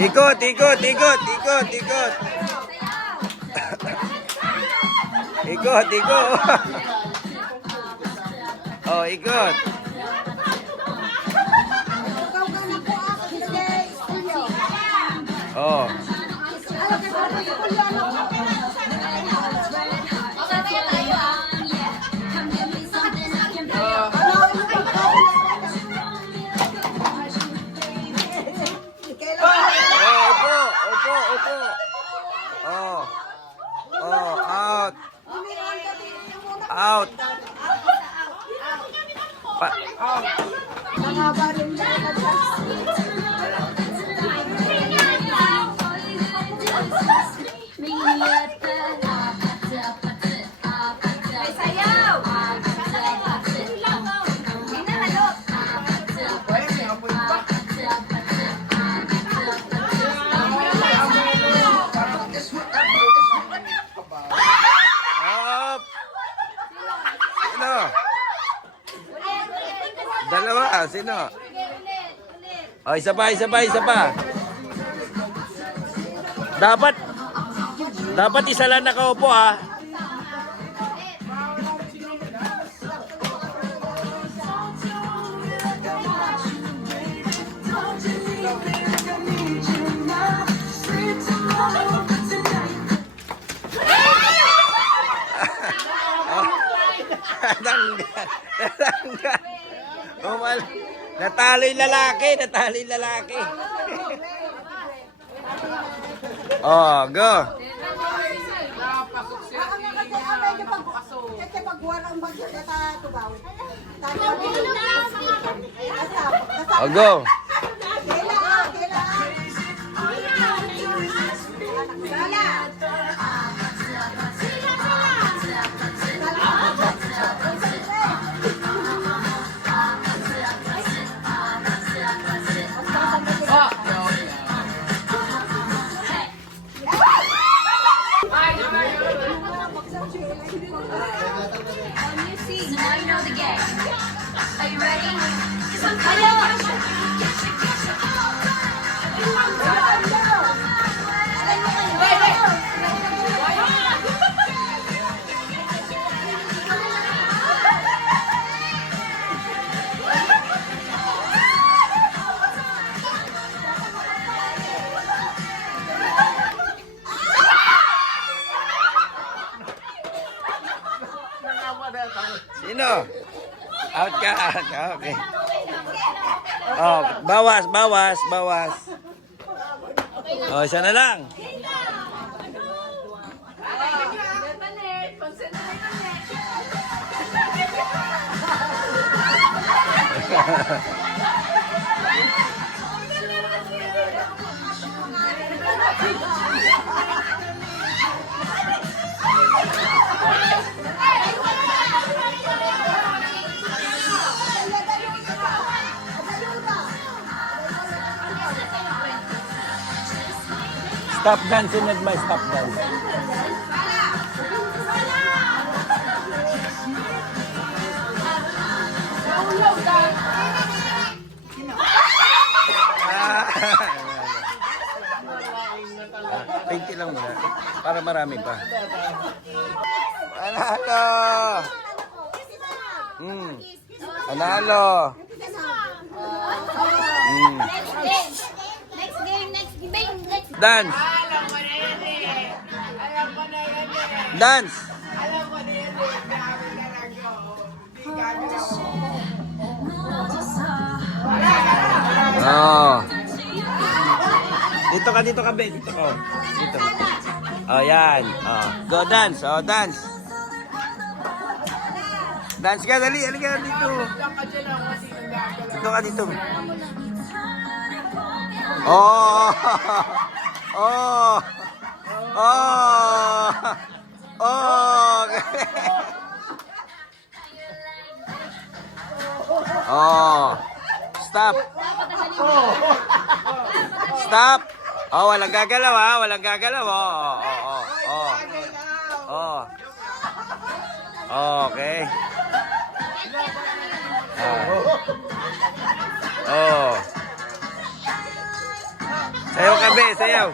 Ikot, ikot, ikot, ikot, ikot. Ikot, ikot. Oh, ikot. Oh. Out. Dalawa, sino? Oh, isa pa, isa pa, isa pa. Dapat isa lang nakaupo, ha? Natanggal. Natalo yung lalaki, natalo yung lalaki. Oh, go. Oh, go. Sino? Out ka. Okay. Oh, bawas, bawas, bawas. Oh, isa na lang. Stop dancing at my stop dance. Pinti lang muna. Para marami pa. Panalo! Panalo! Next game. Dance! Dance! Oh. Dito ka, Ben. Dito ka. Dito. Oh, yan. Oh. Go dance. Oh, dance. Dance ka, dali. Halika dito. Dito ka dito. Oh. Oh. Oh. Oh. Oh. Stop. Stop. Oh, walang gagalaw, ha? Walang gagalaw. Oh. Okay. Oh. Sayaw ka, be. Sayaw.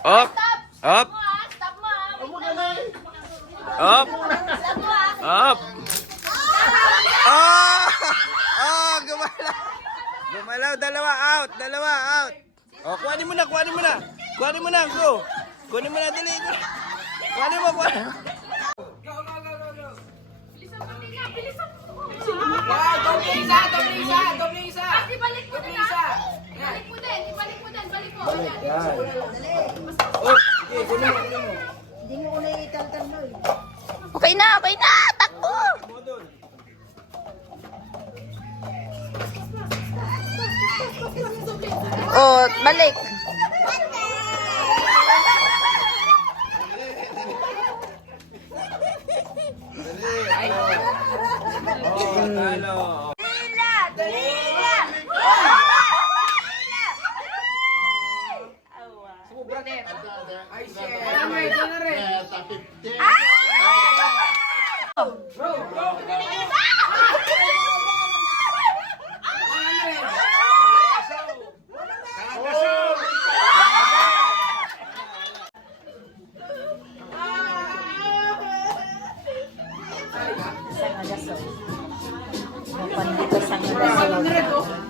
Up. Up. Stop mo Up. Up. Oh! Oh, gumalaw. Gumalaw, dalawa out, dalawa out. Oh, kuhanin mo na, kuhanin mo na. Kuhanin mo na, go. Kuhanin mo na, dali. Kuhanin mo, kuhanin. Bilisan mo, Tina. Bilisan mo. Doble isa. Kasi balik mo din, ha? Balik mo din. Balik mo. Yan. Okay na, takbo! Oh, balik. Oh, talo. Ay, shit.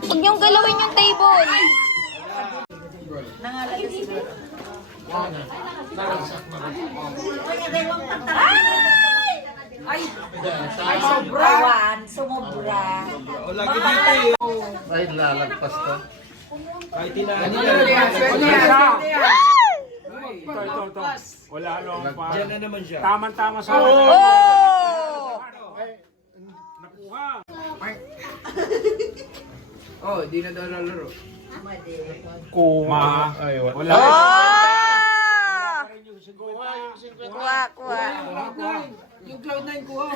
Huwag niyong galawin yung table. Ay, sobra. Sumobra. O, lagi dito eh. Ay, lalagpas to. Kahit tinahan Ano nila. yan? Swerte yan. Ito. Wala nung pa. Diyan na naman siya. Tama-tama sa Oh! nakuha. Oh, di na daw lalaro. Kuma. Ay, wala. Wala. Oh! Kuha. Yung Cloud9 ko.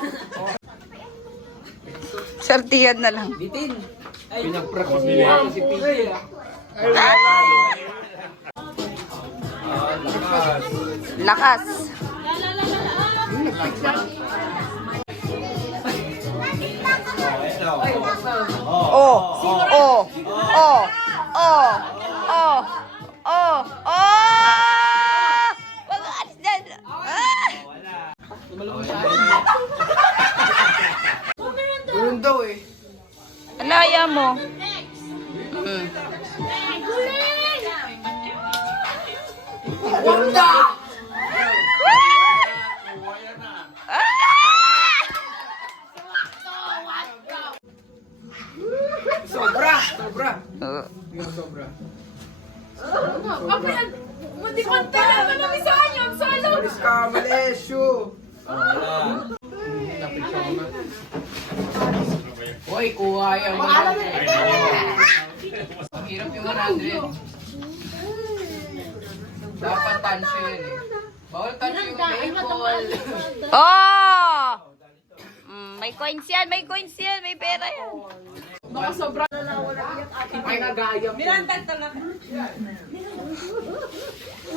Sartiyan na lang. Bitin. Pinag-practice niya si PJ. Lakas. Oh! Oh! Oh! Oh! Oh! Oh! Oh! Wag alis dyan. Ah! Turun daw eh. Alaya mo. Wanda! Sobra. Yung sobra. Hindi ko naman ang isa niyo. Solo. Malis ka, malis. Shoo. Hoy, kuha yan. Ang hirap yung 100. Dapat tansyo yan eh. Bawal tansyo yung vehicle. Oh! May coins yan, may pera yan. Ay, nagayam. Miranda talaga.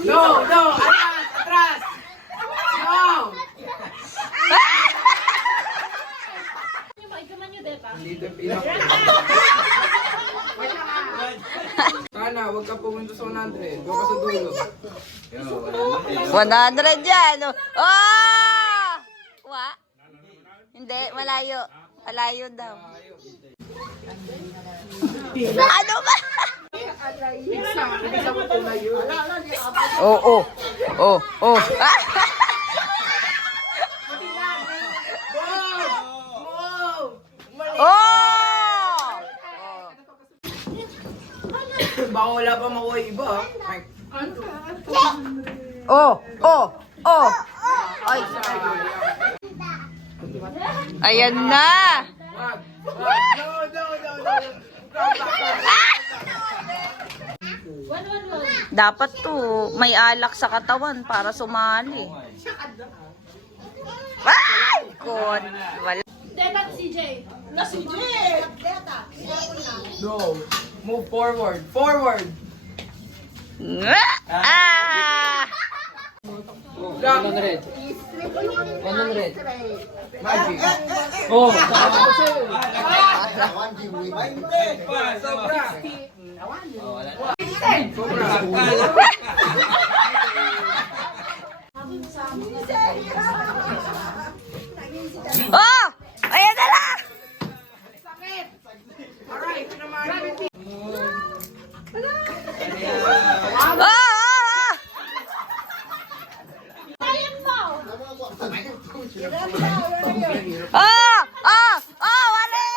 No! Atras! No! Dito pinap. Sana, huwag ka pumunta sa 100. Doon ka sa dulo. 100 yan. Oh! Wa? Hindi, malayo. Malayo daw. Ano ba? Oh. Baka wala pa makuha iba. Ay, Ay. Ayan na. wag. No. Dapat to, may alak sa katawan para sumali. Ay! God. Wala. Deta CJ. No. Move forward. Forward. Ah! Lock. Magic. Oh, sobra. Oh! Ayan na lang! Aray, ito naman. Oh! Oh! Oh! Oh! Oh! Wali!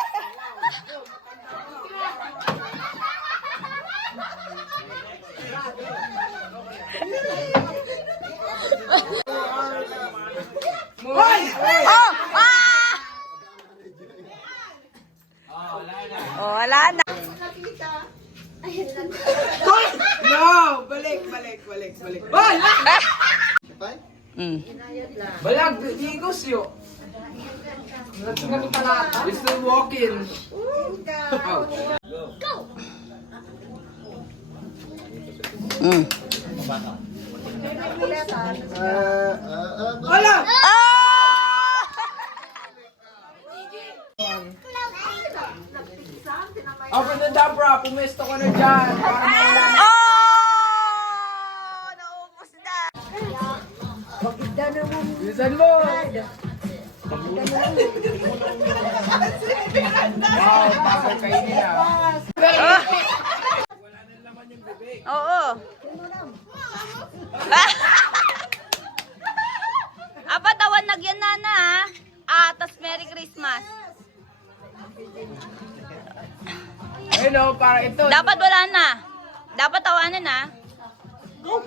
Hoy! Oh! Ah! Oh, wala na. No! Balik. Hoy! Mm. Balag, di gusyo. We're still walking. Ouch. Mm. Wala! Ah! Open the door, bro. Pumesto ko na dyan. Para mawala. Oh! Naubos na. Bilisan mo. Wow, tapos kayo nila. Oo. Apa tawan nagyan na na ha. Tas Merry Christmas. Hello, para ito. Dapat wala na. Dapat tawanan na. Oh.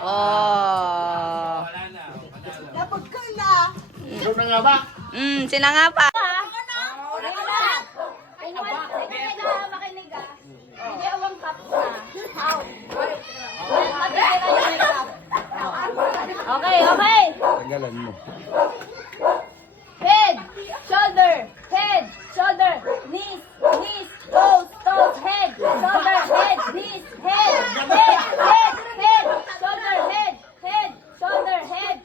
Oh. Ikaw na nga ba? Sila nga pa. Okay, okay. Tagalan mo. Head, shoulder, knees, toes, head, shoulder, head, knees, head, shoulder, head, shoulder, head,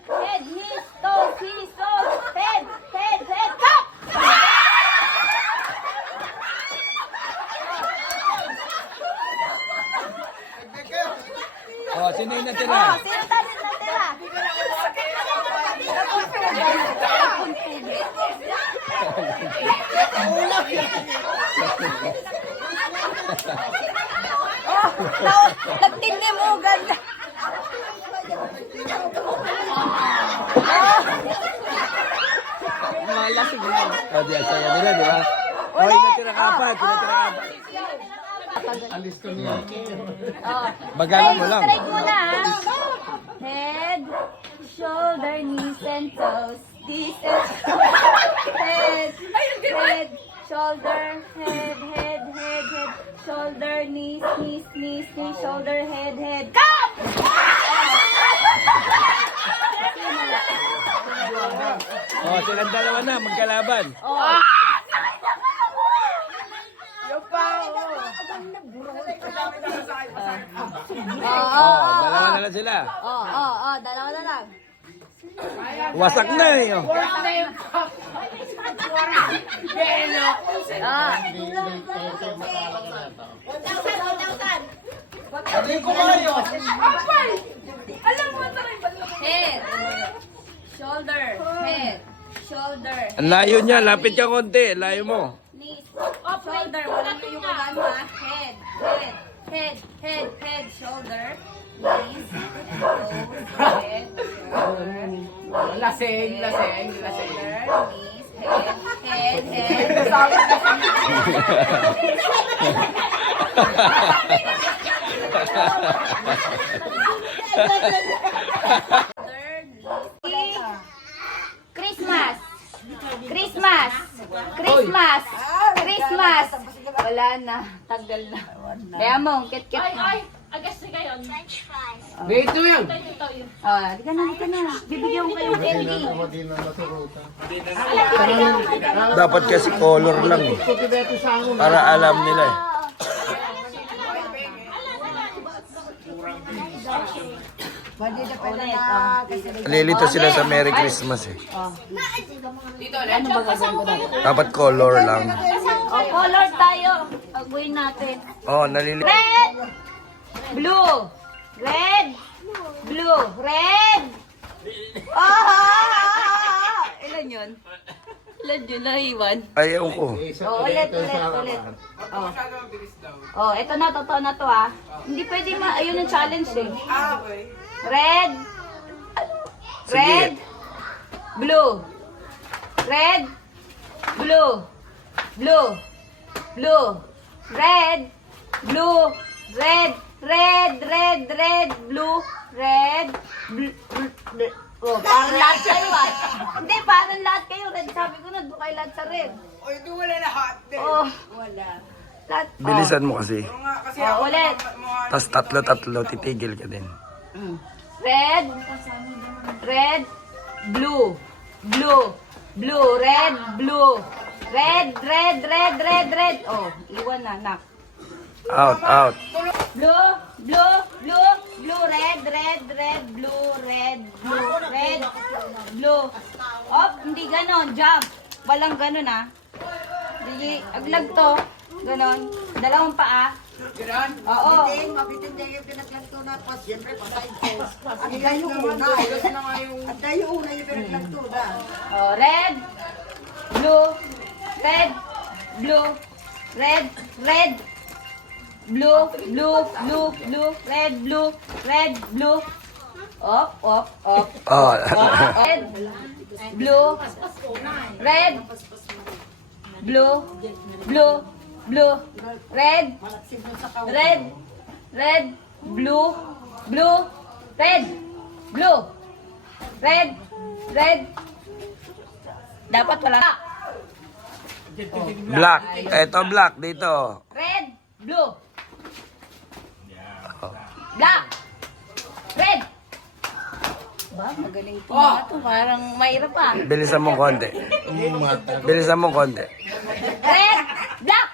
knees, toes, head, stop! Oh, sino yung natira? Sino tayo natira? Nagtinimugan na. Wala siguro. Oh, di asaya nila, di ba? Oh, yung natira ka pa, tinatira ka pa. Alis ko niya. Bagalan mo lang. Straight muna, ha? Head, shoulder, knees, and toes. This is head, shoulder, head, shoulder, knees, shoulder, head. Come! Oh, silang dalawa na, magkalaban. Oh, dalawa na lang sila. Dalawa na lang. Wasak na eh. Oh. Head, shoulder, Ang layo niya, lapit ka konti, layo mo. knees, shoulder, walang yung magano ha. Head, shoulder, knees, toes, head, Lasing. shoulder, knees, head. Christmas. Wala na. Tagal na. Kaya mo, kit. Dito yun. Di ka na. Bibigyan ko kayo ng candy. Hindi na masurutan. Dapat kasi color lang eh. Para alam nila eh. Ulit. Nalilito sila sa Merry Christmas eh. Ano ba gagawin ko dapat? Dapat color lang. Color tayo. Pagbuhin natin. Oh, nalilito. Red! Blue! Red! Blue! Red! Ilan yun? Ilan yun? Nahiwan? Ayaw ko. Ulit. Masyado mabilis daw. Ito na, totoo na to ah. Hindi pwede ayun ang challenge eh. Okay. Red! Sige. Red! Blue! Red! Blue! Blue! Blue! Red! Blue! Red! Blue! Red! Oh, parang lahat kayo ah. Hindi, parang lahat kayo red. Sabi ko na, doon kayo lahat sa red. O, ito wala lahat din. Oh. Wala. Lahat. Bilisan mo kasi. Oo nga, kasi Oh, ako ulit. mga- Tapos tatlo, titigil ka din. Red. Red. Blue. Blue. Blue. Red. Blue. Red. Oh, iwan na, nak. Out. Blue. Red. Blue. Op, hindi ganon. Jump. Walang ganon ah. Hindi, aglag to. Ganon. Dalawang paa. Ganun? Oo. Kasi na nga yung... Oh, red. Blue. Red. Blue. Red. Blue. Red. Blue. Op. Oh. Red. Blue. Red. Blue. Red. Blue. Red. Dapat wala. Black. Eto black dito. Red. Blue. Black. Red. Ba, magaling to mga to. Parang mahirap pa. Bilisan mo konti. Red. Black.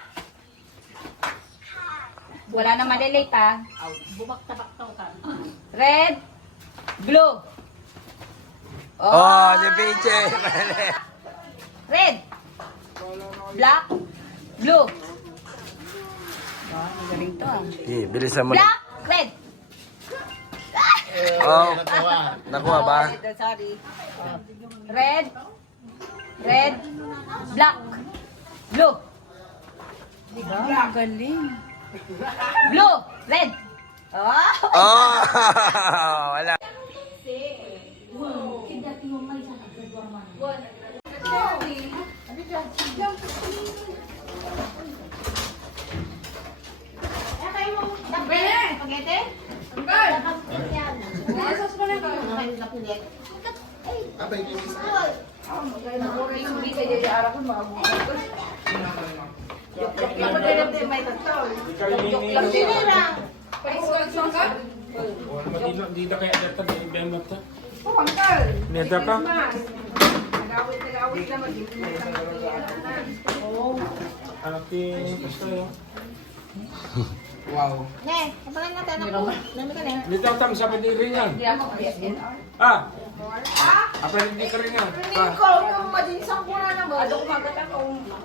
Wala na malilate ha. Red. Blue. Oh, si PJ. Red. Black. Blue. Magaling to ah. Okay, bilisan mo. Black. Red. Oh, nakuha ba? Sorry. Red. Black. Blue. Diba? Magaling. Blue. Red. Oh. Oh, wala. Spaghetti? Hindi na kaya data din ibemot ta. Neta ka? Ate, basta yun. Wow. Dito ang tam sa paniri niyan. Hindi ako DSNR. Apa hindi ka rin yan? Ano kumagat ako?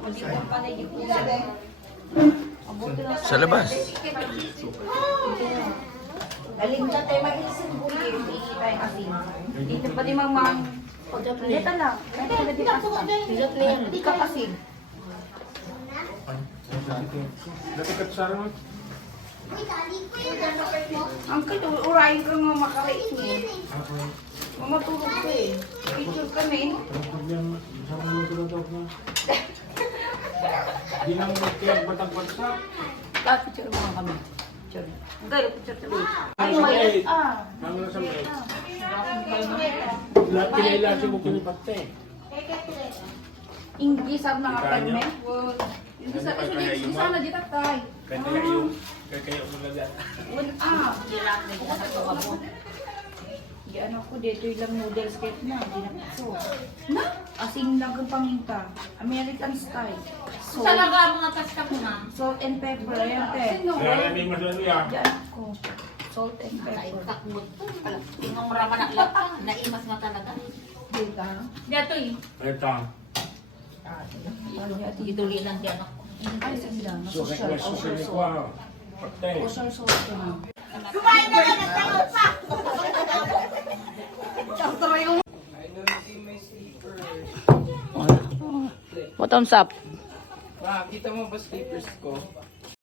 Hindi ko panagip niya. Sa labas. Galing na tayo mag-isip ko yung tayo asin. Dito pa di mang dito lang. Hindi ka asin. Natikat sa rin. Uncle, urayin ka nga makarain eh. Mamatulog ko eh. Picture kami. Di lang magkaya batag-batsa. Picture mo kami. Picture. Gaya, picture tuloy. Ay, Ano sa may eight? Ano na sa eight? Lahat kinailasin mo kinipate. English sabi na kapag Itanya? may. Hindi sa isa sana dito tayo. Kaya yung mo na dyan. Di ano ko dito yung noodles cake na. Di na piso. Na? Asing lang ang paminta. American style. So, Talaga mga pasta ko, ma'am. salt and pepper. Ayan, te. Kaya hindi masyado yan. Diyan ako. Salt and pepper. Nung rama na naimas nga talaga. Dito eh. Ito. Iduli lang dyan ako. Ay, sanda. Susi ko. Patay. Ocean sauce na. Bottoms up. Ma, kita mo ba slippers ko?